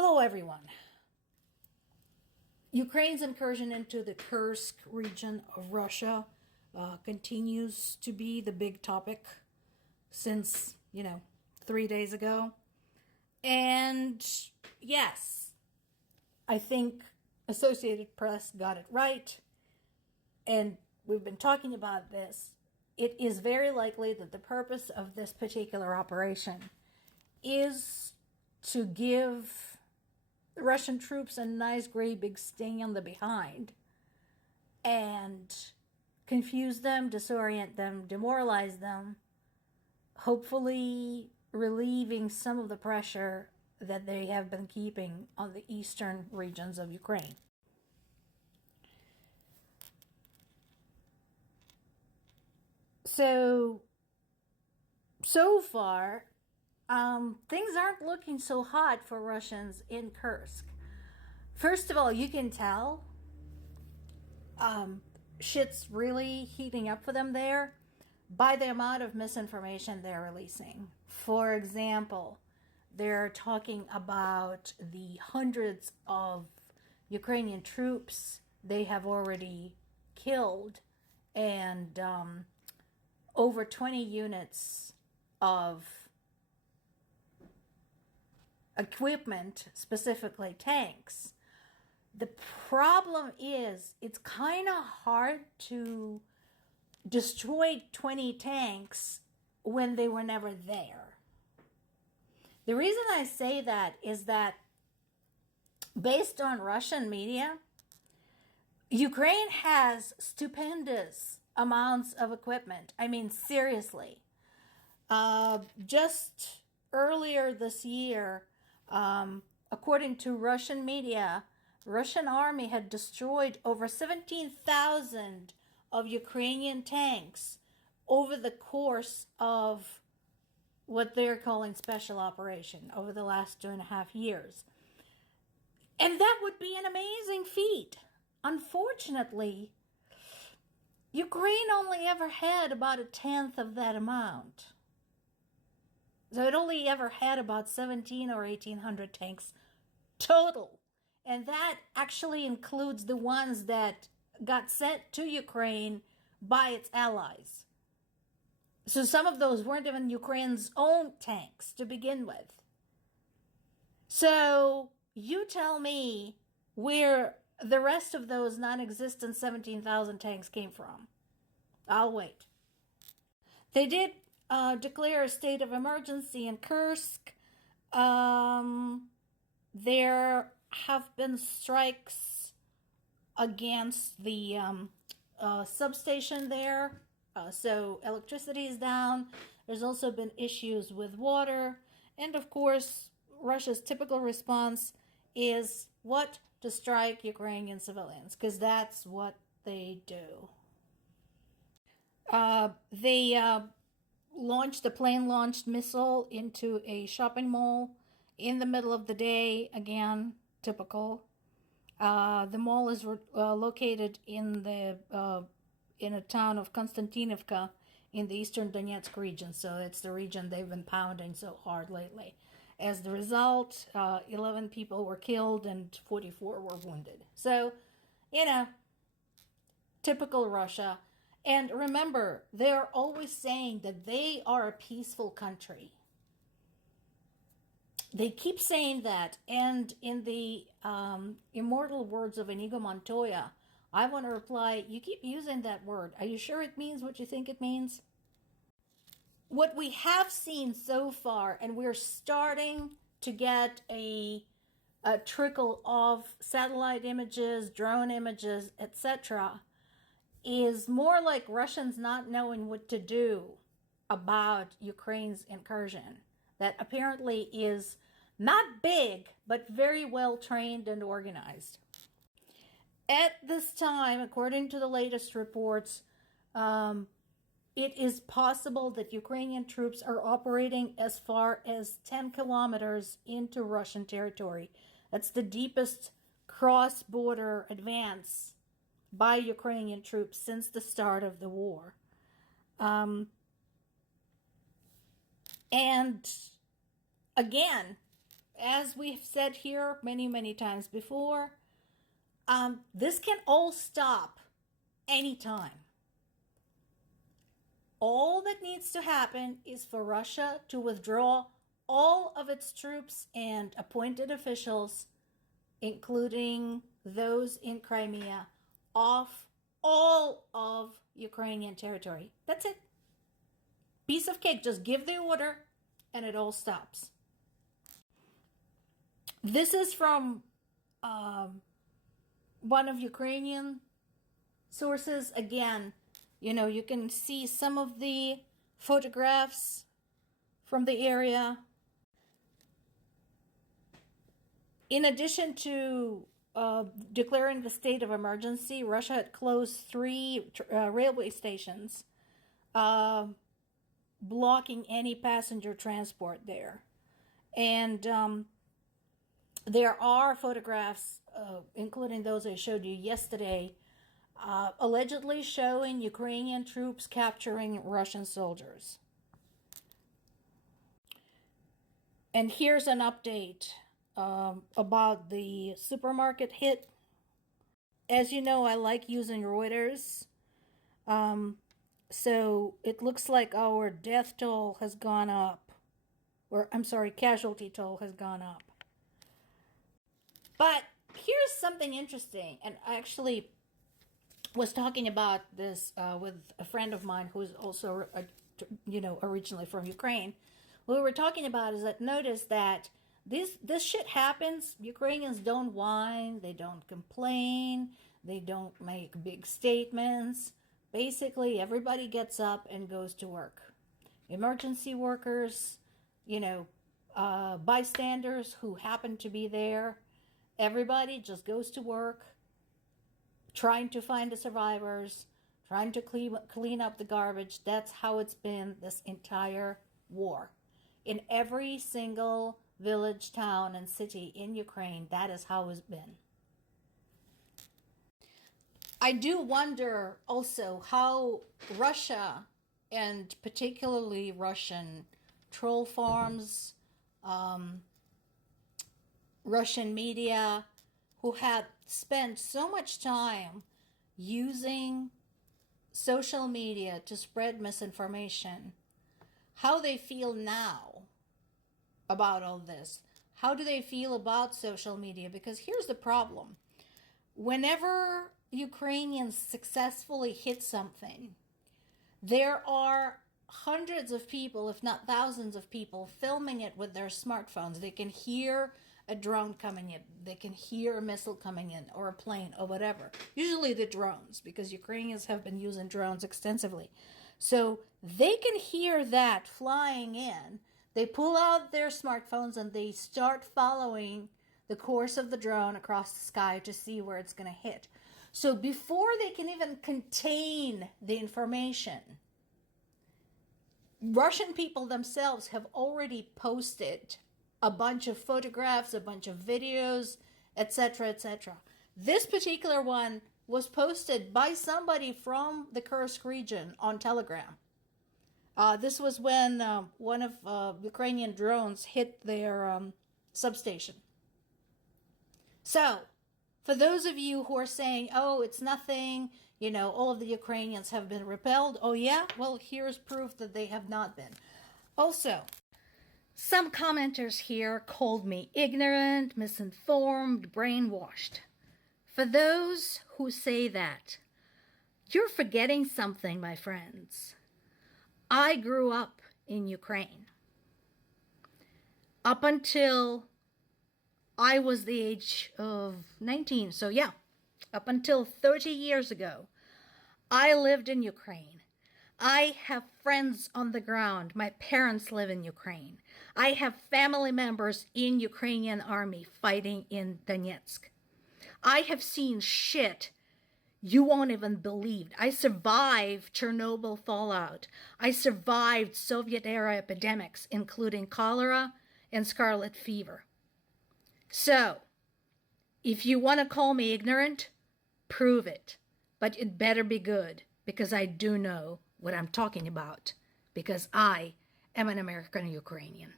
Hello, everyone. Ukraine's incursion into the Kursk region of Russia continues to be the big topic since, 3 days ago. And yes, I think Associated Press got it right. And we've been talking about this. It is very likely that the purpose of this particular operation is to give the Russian troops a nice great big sting on the behind and confuse them, disorient them, demoralize them, hopefully relieving some of the pressure that they have been keeping on the eastern regions of Ukraine. So far, things aren't looking so hot for Russians in Kursk. First of all, you can tell shit's really heating up for them there by the amount of misinformation they're releasing. For example, they're talking about the hundreds of Ukrainian troops they have already killed and over 20 units of equipment, specifically tanks. The problem is it's kind of hard to destroy 20 tanks when they were never there. The reason I say that is that based on Russian media, Ukraine has stupendous amounts of equipment. I mean, seriously. Just earlier this year, according to Russian media, Russian army had destroyed over 17,000 of Ukrainian tanks over the course of what they're calling special operation over the last 2.5 years. And that would be an amazing feat. Unfortunately, Ukraine only ever had about 1/10 of that amount. So it only ever had about 17 or 1,800 tanks total. And that actually includes the ones that got sent to Ukraine by its allies. So some of those weren't even Ukraine's own tanks to begin with. So you tell me where the rest of those non-existent 17,000 tanks came from. I'll wait. They did declare a state of emergency in Kursk. There have been strikes against the substation there. So electricity is down. There's also been issues with water. And of course, Russia's typical response is what? To strike Ukrainian civilians, because that's what they do. They launched a plane-launched missile into a shopping mall in the middle of the day. Again, typical. The mall is located in a town of Konstantinovka in the eastern Donetsk region. So it's the region they've been pounding so hard lately. As the result, 11 people were killed and 44 were wounded. So, typical Russia. And remember, they're always saying that they are a peaceful country. They keep saying that. And in the immortal words of Inigo Montoya, I want to reply, you keep using that word. Are you sure it means what you think it means? What we have seen so far, and we're starting to get a trickle of satellite images, drone images, etc., is more like Russians not knowing what to do about Ukraine's incursion. That apparently is not big, but very well trained and organized. At this time, according to the latest reports, it is possible that Ukrainian troops are operating as far as 10 kilometers into Russian territory. That's the deepest cross-border advance by Ukrainian troops since the start of the war. And again, as we've said here many, many times before, this can all stop anytime. All that needs to happen is for Russia to withdraw all of its troops and appointed officials, including those in Crimea, off all of Ukrainian territory. That's it. Piece of cake. Just give the order and it all stops. This is from one of Ukrainian sources. Again, you can see some of the photographs from the area. In addition to declaring the state of emergency, Russia had closed 3 railway stations, blocking any passenger transport there. And there are photographs, including those I showed you yesterday, allegedly showing Ukrainian troops capturing Russian soldiers. And here's an update about the supermarket hit. As you know, I like using Reuters. So it looks like our death toll has gone up. Or, I'm sorry, casualty toll has gone up. But here's something interesting. And I actually was talking about this with a friend of mine who's also, originally from Ukraine. What we were talking about is that notice that this shit happens. Ukrainians don't whine. They don't complain. They don't make big statements. Basically, everybody gets up and goes to work. Emergency workers, bystanders who happen to be there. Everybody just goes to work, trying to find the survivors, trying to clean up the garbage. That's how it's been this entire war. In every single village, town, and city in Ukraine, that is how it's been. I do wonder also how Russia, and particularly Russian troll farms, Russian media, who have spent so much time using social media to spread misinformation, how they feel now about all this. How do they feel about social media? Because here's the problem. Whenever Ukrainians successfully hit something, there are hundreds of people, if not thousands of people, filming it with their smartphones. They can hear a drone coming in. They can hear a missile coming in, or a plane, or whatever. Usually the drones, because Ukrainians have been using drones extensively. So they can hear that flying in. They pull out their smartphones and they start following the course of the drone across the sky to see where it's going to hit. So before they can even contain the information, Russian people themselves have already posted a bunch of photographs, a bunch of videos, etc., etc. This particular one was posted by somebody from the Kursk region on Telegram. This was when one of Ukrainian drones hit their substation. So, for those of you who are saying, oh, it's nothing, all of the Ukrainians have been repelled. Oh, yeah? Well, here's proof that they have not been. Also, some commenters here called me ignorant, misinformed, brainwashed. For those who say that, you're forgetting something, my friends. I grew up in Ukraine. Up until I was the age of 19. So yeah, up until 30 years ago, I lived in Ukraine. I have friends on the ground. My parents live in Ukraine. I have family members in Ukrainian army fighting in Donetsk. I have seen shit you won't even believe. I survived Chernobyl fallout. I survived Soviet-era epidemics, including cholera and scarlet fever. So, if you want to call me ignorant, prove it. But it better be good, because I do know what I'm talking about, because I am an American Ukrainian.